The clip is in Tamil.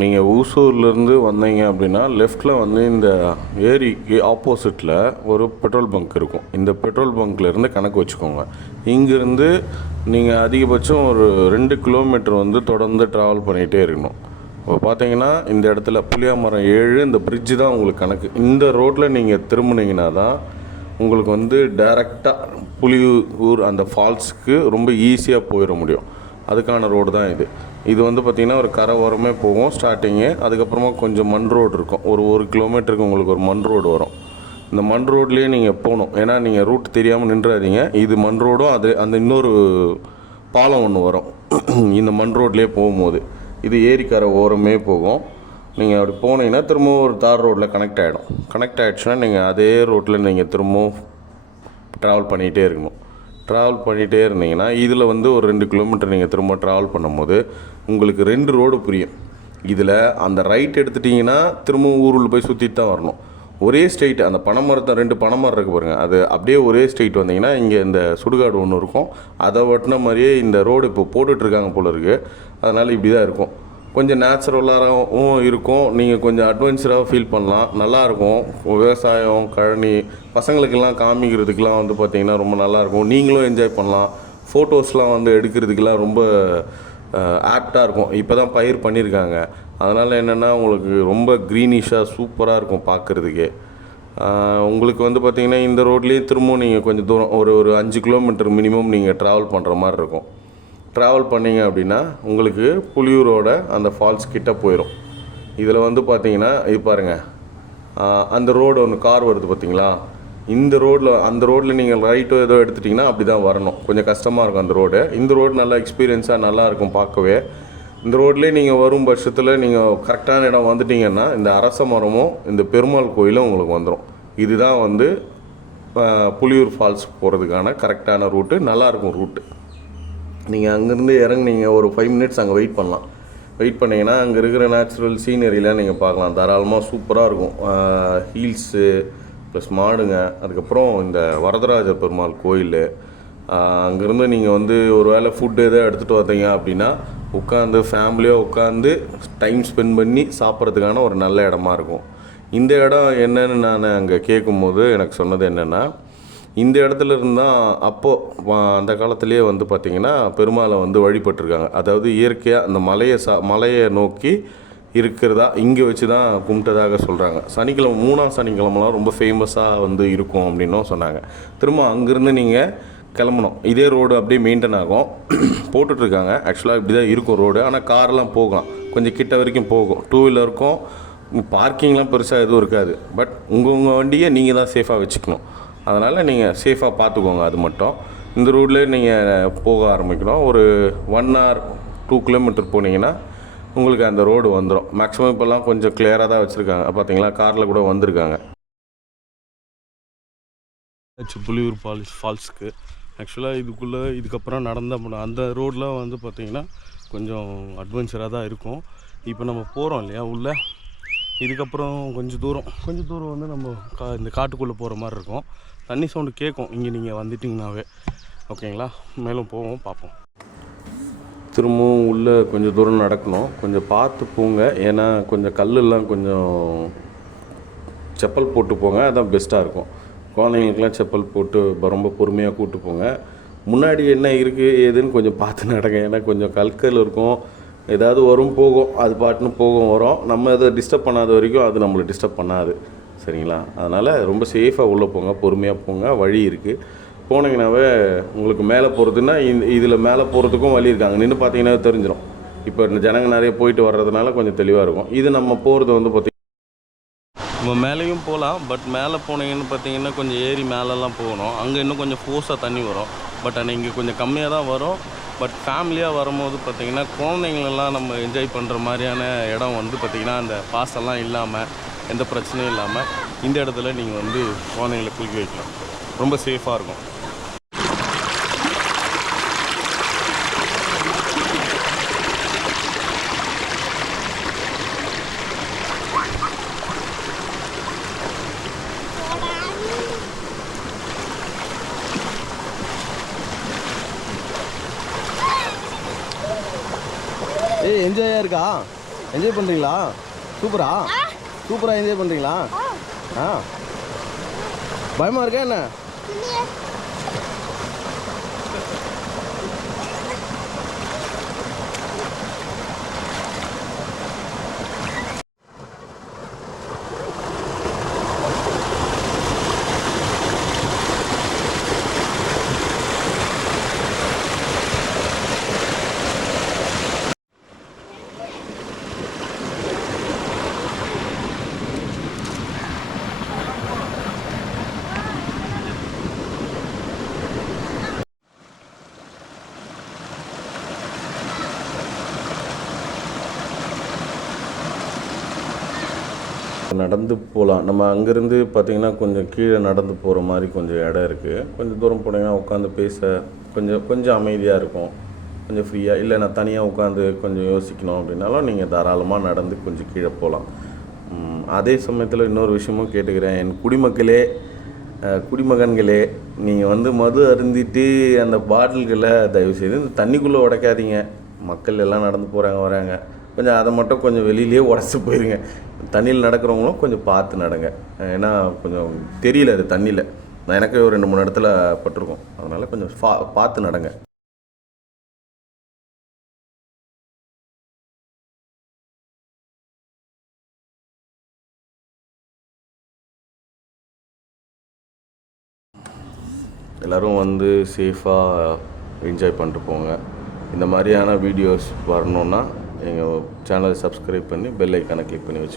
நீங்கள் ஊசூர்லேருந்து வந்தீங்க அப்படின்னா லெஃப்டில் வந்து இந்த ஏரிக்கு ஆப்போசிட்டில் ஒரு பெட்ரோல் பங்க் இருக்கும். இந்த பெட்ரோல் பங்க்லேருந்து கணக்கு வச்சுக்கோங்க. இங்கேருந்து நீங்கள் அதிகபட்சம் ஒரு 2 கிலோமீட்டர் வந்து தொடர்ந்து ட்ராவல் பண்ணிகிட்டே இருக்கணும். இப்போ பார்த்தீங்கன்னா இந்த இடத்துல புளியாமரம் 7 இந்த பிரிட்ஜு தான் உங்களுக்கு கணக்கு. இந்த ரோட்டில் நீங்கள் திரும்பினீங்கன்னா தான் உங்களுக்கு வந்து டைரெக்டாக புலியூர் அந்த ஃபால்ஸுக்கு ரொம்ப ஈஸியாக போயிட முடியும். அதுக்கான ரோடு தான் இது. இது வந்து பார்த்திங்கன்னா ஒரு கரை ஓரமே போகும் ஸ்டார்டிங்கு. அதுக்கப்புறமா கொஞ்சம் மண் ரோடு இருக்கும். ஒரு கிலோமீட்டருக்கு உங்களுக்கு ஒரு மண் ரோடு வரும். இந்த மண் ரோட்லேயே நீங்கள் போகணும். ஏன்னா நீங்கள் ரூட் தெரியாமல் நின்றாதீங்க. இது மண் ரோடும் அது அந்த இன்னொரு பாலம் ஒன்று வரும் இந்த மண் ரோட்லேயே போகும்போது. இது ஏரிக்கரை ஓரமே போகும். நீங்கள் அப்படி போனீங்கன்னா திரும்பவும் ஒரு தார் ரோட்டில் கனெக்ட் ஆகிடும். கனெக்ட் ஆகிடுச்சுன்னா நீங்கள் அதே ரோட்டில் நீங்கள் திரும்பவும் ட்ராவல் பண்ணிகிட்டே இருக்கணும். ட்ராவல் பண்ணிகிட்டே இருந்தீங்கன்னா இதில் வந்து ஒரு 2 கிலோமீட்டர் நீங்கள் திரும்ப ட்ராவல் பண்ணும்போது உங்களுக்கு 2 ரோடு புரியும். இதில் அந்த ரைட் எடுத்துட்டிங்கன்னா திரும்பவும் ஊருள்ள போய் சுற்றிட்டு தான் வரணும். ஒரே ஸ்ட்ரெயிட் அந்த பனைமரத்தை 2 பனைமரம் இருக்குது பாருங்கள், அது அப்படியே ஒரே ஸ்ட்ரெயிட் வந்தீங்கன்னா இங்கே இந்த சுடுகாடு ஒன்று இருக்கும். அதை ஒட்டின மாதிரியே இந்த ரோடு இப்போ போட்டுட்ருக்காங்க போல இருக்குது. அதனால் இப்படி தான் இருக்கும். கொஞ்சம் நேச்சுரலாகவும் இருக்கும். நீங்கள் கொஞ்சம் அட்வென்ச்சராக ஃபீல் பண்ணலாம். நல்லாயிருக்கும். விவசாயம் கழனி பசங்களுக்கெல்லாம் காமிக்கிறதுக்கெலாம் வந்து பார்த்திங்கன்னா ரொம்ப நல்லாயிருக்கும். நீங்களும் என்ஜாய் பண்ணலாம். ஃபோட்டோஸ்லாம் வந்து எடுக்கிறதுக்கெலாம் ரொம்ப ஆப்டாக இருக்கும். இப்போ தான் பயிர் பண்ணியிருக்காங்க. அதனால் என்னென்னா உங்களுக்கு ரொம்ப க்ரீனிஷாக சூப்பராக இருக்கும் பார்க்குறதுக்கே. உங்களுக்கு வந்து பார்த்திங்கன்னா இந்த ரோட்லேயே திரும்பவும் நீங்கள் கொஞ்சம் தூரம் ஒரு 5 கிலோமீட்டர் மினிமம் நீங்கள் ட்ராவல் பண்ணுற மாதிரி இருக்கும். ட்ராவல் பண்ணிங்க அப்படின்னா உங்களுக்கு புலியூரோட அந்த ஃபால்ஸ் கிட்டே போயிடும். இதில் வந்து பார்த்தீங்கன்னா இது பாருங்கள், அந்த ரோடு ஒன்று கார் வருது பார்த்தீங்களா, இந்த ரோட்டில் அந்த ரோட்டில் நீங்கள் ரைட்டோ ஏதோ எடுத்துட்டிங்கன்னா அப்படி தான் வரணும். கொஞ்சம் கஷ்டமாக இருக்கும் அந்த ரோடு. இந்த ரோடு நல்லா எக்ஸ்பீரியன்ஸாக நல்லாயிருக்கும் பார்க்கவே. இந்த ரோட்லேயே நீங்கள் வரும் பட்சத்தில் நீங்கள் கரெக்டான இடம் வந்துட்டிங்கன்னா இந்த அரச மரமும் இந்த பெருமாள் கோயிலும் உங்களுக்கு வந்துடும். இதுதான் வந்து புலியூர் ஃபால்ஸ் போகிறதுக்கான கரெக்டான ரூட்டு. நல்லாயிருக்கும் ரூட்டு. நீங்கள் அங்கேருந்து இறங்குனீங்க ஒரு 5 மினிட்ஸ் அங்கே வெயிட் பண்ணலாம். வெயிட் பண்ணிங்கன்னா அங்கே இருக்கிற நேச்சுரல் சீனரிலாம் நீங்கள் பார்க்கலாம். தாராளமாக சூப்பராக இருக்கும். ஹீல்ஸு ப்ளஸ் மாடுங்க, அதுக்கப்புறம் இந்த வரதராஜ பெருமாள் கோயில். அங்கேருந்து நீங்கள் வந்து ஒரு வேளை ஃபுட்டு எதாவது எடுத்துகிட்டு வந்தீங்க அப்படின்னா உட்காந்து ஃபேமிலியாக உட்காந்து டைம் ஸ்பெண்ட் பண்ணி சாப்பிட்றதுக்கான ஒரு நல்ல இடமா இருக்கும். இந்த இடம் என்னென்னு நான் அங்கே கேட்கும்போது எனக்கு சொன்னது என்னென்னா, இந்த இடத்துல இருந்தால் அப்போது அந்த காலத்துலேயே வந்து பார்த்திங்கன்னா பெருமாளை வந்து வழிபட்டிருக்காங்க. அதாவது இயற்கையாக அந்த மலையை நோக்கி இருக்கிறதா இங்கே வச்சு தான் கும்பிட்டதாக சொல்கிறாங்க. சனிக்கிழமை 3ஆம் சனிக்கிழமெலாம் ரொம்ப ஃபேமஸாக வந்து இருக்கும் அப்படின்னும் சொன்னாங்க. திரும்ப அங்கேருந்து நீங்கள் கிளம்பணும். இதே ரோடு அப்படியே மெயின்டைன் ஆகும், போட்டுட்ருக்காங்க. ஆக்சுவலாக இப்படி தான் இருக்கும் ரோடு. ஆனால் காரெலாம் போகலாம், கொஞ்சம் கிட்ட வரைக்கும் போகும். 2 வீலருக்கும் பார்க்கிங்லாம் பெருசாக எதுவும் இருக்காது. பட் உங்கள் வண்டியை நீங்கள் தான் சேஃபாக வச்சுக்கணும். அதனால் நீங்கள் சேஃபாக பார்த்துக்கோங்க. அது மட்டும் இந்த ரோட்லேயே நீங்கள் போக ஆரம்பிக்கணும். ஒரு 1 hour 2 கிலோமீட்டர் போனீங்கன்னா உங்களுக்கு அந்த ரோடு வந்துடும். மேக்ஸிமம் இப்போல்லாம் கொஞ்சம் கிளியராக தான் வச்சுருக்காங்க. பார்த்தீங்களா, காரில் கூட வந்திருக்காங்க. புலியூர் ஃபால்ஸுக்கு ஆக்சுவலாக இதுக்கப்புறம் நடந்த அந்த ரோடெலாம் வந்து பார்த்திங்கன்னா கொஞ்சம் அட்வென்ச்சராக தான் இருக்கும். இப்போ நம்ம போகிறோம் இல்லையா உள்ளே, இதுக்கப்புறம் கொஞ்சம் தூரம் வந்து நம்ம இந்த காட்டுக்குள்ளே போகிற மாதிரி இருக்கும். தண்ணி சவுண்டு கேட்கும் இங்கே நீங்கள் வந்துட்டிங்கனாவே. ஓகேங்களா, மேலும் போவோம், பார்ப்போம். திரும்பவும் உள்ளே கொஞ்சம் தூரம் நடக்கணும். கொஞ்சம் பார்த்து போங்க. ஏன்னா கொஞ்சம் கல்லெல்லாம் கொஞ்சம் செப்பல் போட்டு போங்க, அதான் பெஸ்ட்டாக இருக்கும். குழந்தைங்களுக்கெல்லாம் செப்பல் போட்டு ரொம்ப பொறுமையாக கூப்பிட்டு போங்க. முன்னாடி என்ன இருக்குது ஏதுன்னு கொஞ்சம் பார்த்து நடங்க. ஏன்னா கொஞ்சம் கற்கள் இருக்கும், ஏதாவது வரும் போகும், அது பாட்டுன்னு போகும் வரும். நம்ம அதை டிஸ்டர்ப் பண்ணாத வரைக்கும் அது நம்மளை டிஸ்டர்ப் பண்ணாது. சரிங்களா, அதனால் ரொம்ப சேஃபாக உள்ளே போங்க, பொறுமையாக போங்க. வழி இருக்குது. போனீங்கன்னாவே உங்களுக்கு மேலே போகிறதுன்னா இதில் மேலே போகிறதுக்கும் வழி இருக்காங்க. நின்று பார்த்தீங்கன்னா தெரிஞ்சிடும். இப்போ இந்த ஜனங்க நிறைய போயிட்டு வர்றதுனால கொஞ்சம் தெளிவாக இருக்கும். இது நம்ம போகிறது வந்து பார்த்திங்கன்னா நம்ம மேலேயும் போகலாம். பட் மேலே போனீங்கன்னு பார்த்தீங்கன்னா கொஞ்சம் ஏறி மேலெல்லாம் போகணும். அங்கே இன்னும் கொஞ்சம் ஃபோர்ஸாக தண்ணி வரும். பட் ஆனால் இங்கே கொஞ்சம் கம்மியாக தான் வரும். பட் ஃபேமிலியாக வரும்போது பார்த்திங்கன்னா குழந்தைங்களெல்லாம் நம்ம என்ஜாய் பண்ணுற மாதிரியான இடம் வந்து பார்த்திங்கன்னா அந்த பாசெல்லாம் இல்லாமல் எந்த பிரச்சனையும் இல்லாமல் இந்த இடத்துல நீங்கள் வந்து குழந்தைங்களை குளிக்க வைக்கலாம். ரொம்ப சேஃபாக இருக்கும். என்ஜாயாக இருக்கா? என்ஜாய் பண்ணுறீங்களா? சூப்பராக என்ஜாய் பண்ணுறீங்களா? ஆ, பயமாக இருக்கா என்ன? நடந்து போகலாம். நம்ம அங்கேருந்து பார்த்திங்கன்னா கொஞ்சம் கீழே நடந்து போகிற மாதிரி கொஞ்சம் இடம் இருக்குது. கொஞ்சம் தூரம் போனீங்கன்னா உட்காந்து பேச கொஞ்சம் அமைதியாக இருக்கும், கொஞ்சம் ஃப்ரீயாக. இல்லை நான் தனியாக உட்காந்து கொஞ்சம் யோசிக்கணும் அப்படின்னாலும் நீங்கள் தாராளமாக நடந்து கொஞ்சம் கீழே போகலாம். அதே சமயத்தில் இன்னொரு விஷயமும் கேட்டுக்கிறேன், என் குடிமகன்களே, நீங்கள் மது அருந்திட்டு அந்த பாட்டில்களை தயவுசெய்து இந்த தண்ணிக்குள்ளே உடைக்காதீங்க. மக்கள் எல்லாம் நடந்து போகிறாங்க வராங்க, கொஞ்சம் அதை மட்டும் கொஞ்சம் வெளியிலே உடச்சி போயிருங்க. தண்ணியில் நடக்கிறவங்களும் கொஞ்சம் பார்த்து நடங்க. ஏன்னா கொஞ்சம் தெரியல அது தண்ணியில், நான் எனக்கு ஒரு 2-3 இடத்துல பட்டிருக்கோம். அதனால் கொஞ்சம் பார்த்து நடங்க. எல்லோரும் சேஃபாக என்ஜாய் பண்ணிட்டு போங்க. இந்த மாதிரியான வீடியோஸ் வரணுன்னா எங்கள் சேனலை சப்ஸ்கிரைப் பண்ணி பெல் ஐக்கானை கிளிக் பண்ணி வச்சுக்கோங்க.